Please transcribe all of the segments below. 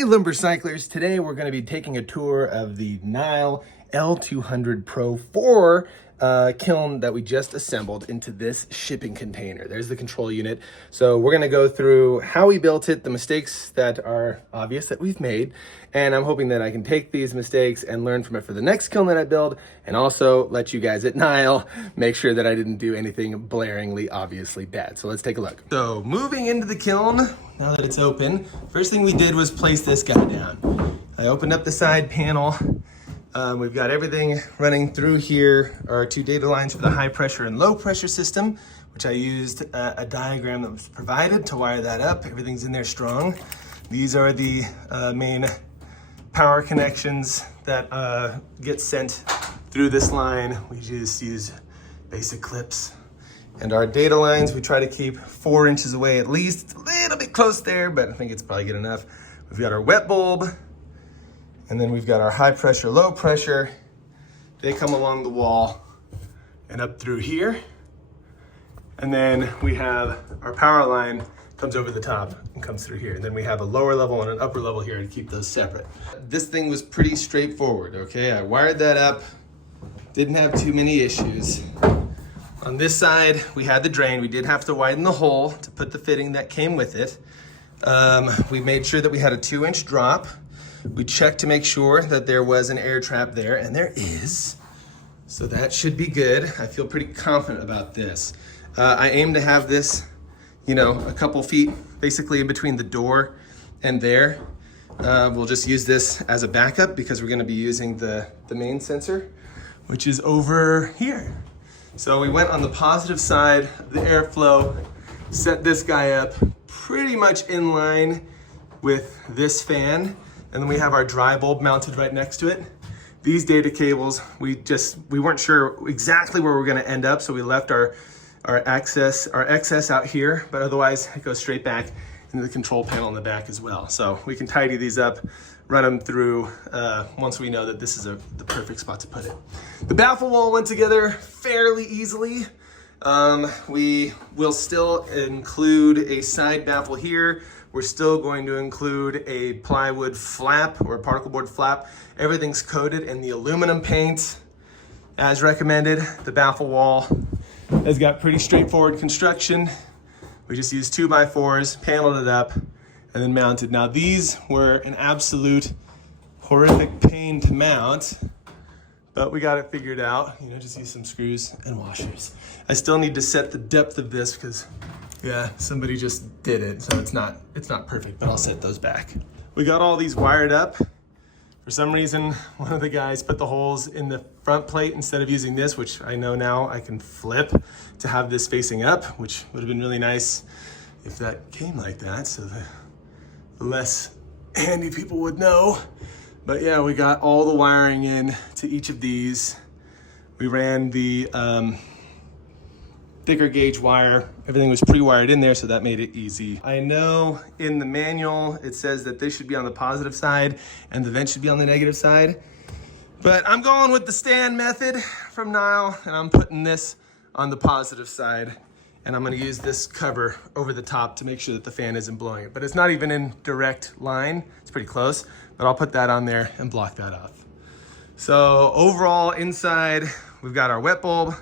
Hey lumber cyclers, today we're going to be taking a tour of the Nyle L200pro4 kiln that we just assembled into this shipping container. There's the control unit. So we're going to go through how we built it, the mistakes that are obvious that we've made, and I'm hoping that I can take these mistakes and learn from it for the next kiln that I build, and also let you guys at Nyle make sure that I didn't do anything blaringly obviously bad. So let's take a look. So moving into the kiln, now that it's open, first thing we did was place this guy down. I opened up the side panel. We've got everything running through here, our two data lines for the high pressure and low pressure system, which I used a diagram that was provided to wire that up. Everything's in there strong. These are the main power connections that get sent through this line. We just use basic clips. And our data lines, we try to keep 4 inches away at least. It's a little bit close there, but I think it's probably good enough. We've got our wet bulb, and then we've got our high pressure, low pressure. They come along the wall and up through here. And then we have our power line comes over the top and comes through here. And then we have a lower level and an upper level here to keep those separate. This thing was pretty straightforward, okay? I wired that up, didn't have too many issues. On this side, we had the drain. We did have to widen the hole to put the fitting that came with it. We made sure that we had a 2-inch drop. We checked to make sure that there was an air trap there, and there is. So that should be good. I feel pretty confident about this. I aim to have this, you know, a couple feet basically in between the door and there. We'll just use this as a backup because we're gonna be using the main sensor, which is over here. So we went on the positive side of the airflow, set this guy up pretty much in line with this fan. And then we have our dry bulb mounted right next to it. These data cables, we weren't sure exactly where we're gonna end up, so we left our excess out here, but otherwise it goes straight back into the control panel in the back as well. So we can tidy these up, run them through once we know that this is the perfect spot to put it. The baffle wall went together fairly easily. We will still include a side baffle here. We're still going to include a plywood flap or a particle board flap. Everything's coated in the aluminum paint as recommended. The baffle wall has got pretty straightforward construction. We just used 2x4s, paneled it up, and then mounted. Now these were an absolute horrific pain to mount, but we got it figured out. You know, just use some screws and washers. I still need to set the depth of this because, yeah, somebody just did it, so it's not perfect, but I'll set those back. We got all these wired up. For some reason, one of the guys put the holes in the front plate instead of using this, which I know now I can flip to have this facing up, which would have been really nice if that came like that, so the less handy people would know. But yeah, we got all the wiring in to each of these. We ran the thicker gauge wire. Everything was pre-wired in there, so that made it easy. I know in the manual it says that this should be on the positive side and the vent should be on the negative side, but I'm going with the stand method from Nyle, and I'm putting this on the positive side, and I'm gonna use this cover over the top to make sure that the fan isn't blowing it. But it's not even in direct line, it's pretty close, but I'll put that on there and block that off. So overall inside, we've got our wet bulb,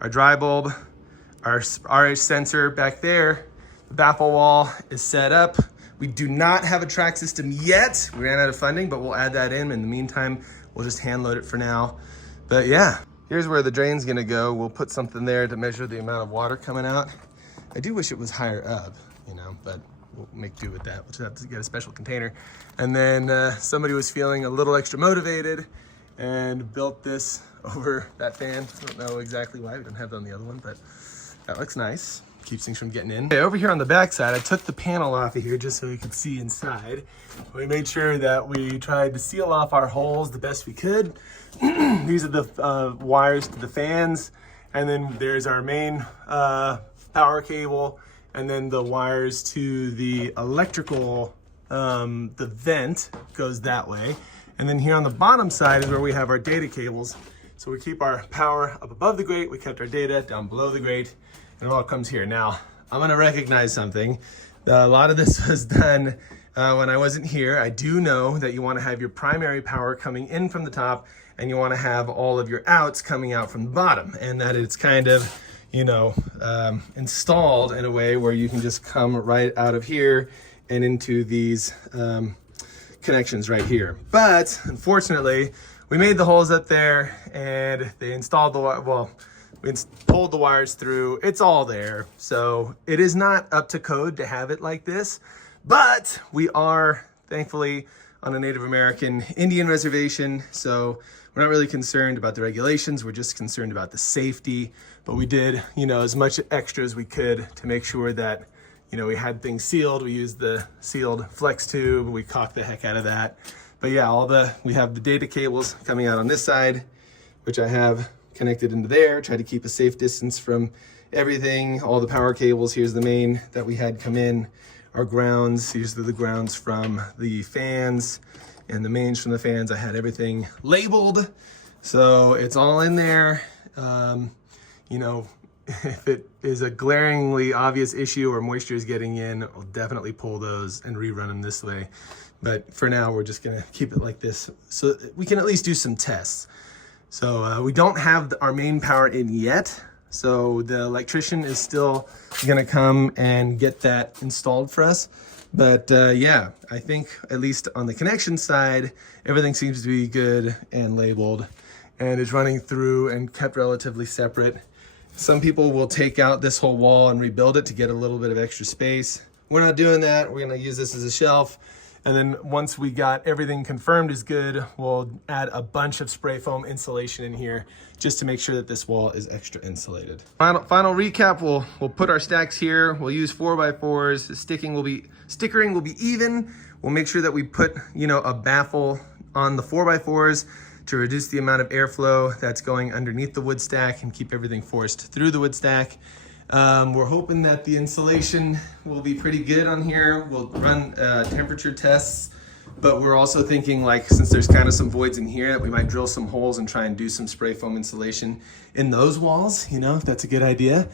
our dry bulb, our RH sensor back there. The baffle wall is set up. We do not have a track system yet. We ran out of funding, but we'll add that in. In the meantime, we'll just hand load it for now. But yeah, here's where the drain's gonna go. We'll put something there to measure the amount of water coming out. I do wish it was higher up, you know, but we'll make do with that. We'll just have to get a special container. And then somebody was feeling a little extra motivated and built this over that fan. I don't know exactly why, we don't have it on the other one, but that looks nice. Keeps things from getting in. Okay, over here on the back side, I took the panel off of here just so we could see inside. We made sure that we tried to seal off our holes the best we could. These are the wires to the fans, and then there's our main power cable, and then the wires to the electrical, the vent goes that way. And then here on the bottom side is where we have our data cables. So we keep our power up above the grate, we kept our data down below the grate, and it all comes here. Now, I'm gonna recognize something. A lot of this was done when I wasn't here. I do know that you want to have your primary power coming in from the top, and you want to have all of your outs coming out from the bottom, and that it's kind of, you know, installed in a way where you can just come right out of here and into these connections right here. But unfortunately, we made the holes up there and they installed the, well, we pulled the wires through. It's all there. So it is not up to code to have it like this, but we are thankfully on a Native American Indian reservation. So we're not really concerned about the regulations. We're just concerned about the safety. But we did, you know, as much extra as we could to make sure that, you know, we had things sealed. We used the sealed flex tube. We caulked the heck out of that. But yeah, we have the data cables coming out on this side, which I have connected into there. Try to keep a safe distance from everything. All the power cables. Here's the main that we had come in. Our grounds. These are the grounds from the fans and the mains from the fans. I had everything labeled, so it's all in there. You know, if it is a glaringly obvious issue or moisture is getting in, we'll definitely pull those and rerun them this way. But for now, we're just gonna keep it like this so we can at least do some tests. So we don't have our main power in yet. So the electrician is still gonna come and get that installed for us. But yeah, I think at least on the connection side, everything seems to be good and labeled and is running through and kept relatively separate. Some people will take out this whole wall and rebuild it to get a little bit of extra space. We're not doing that. We're gonna use this as a shelf. And then once we got everything confirmed is good, we'll add a bunch of spray foam insulation in here just to make sure that this wall is extra insulated. Final recap, we'll put our stacks here. We'll use 4x4s. The stickering will be even. We'll make sure that we put, you know, a baffle on the 4x4s to reduce the amount of airflow that's going underneath the wood stack and keep everything forced through the wood stack. We're hoping that the insulation will be pretty good on here. We'll run temperature tests, but we're also thinking, like, since there's kind of some voids in here, that we might drill some holes and try and do some spray foam insulation in those walls, you know, if that's a good idea.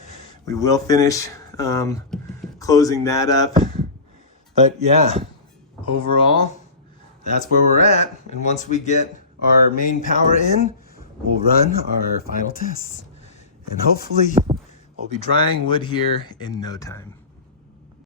We will finish closing that up. But yeah, overall, that's where we're at. And once we get our main power in, we'll run our final tests. And hopefully, we'll be drying wood here in no time.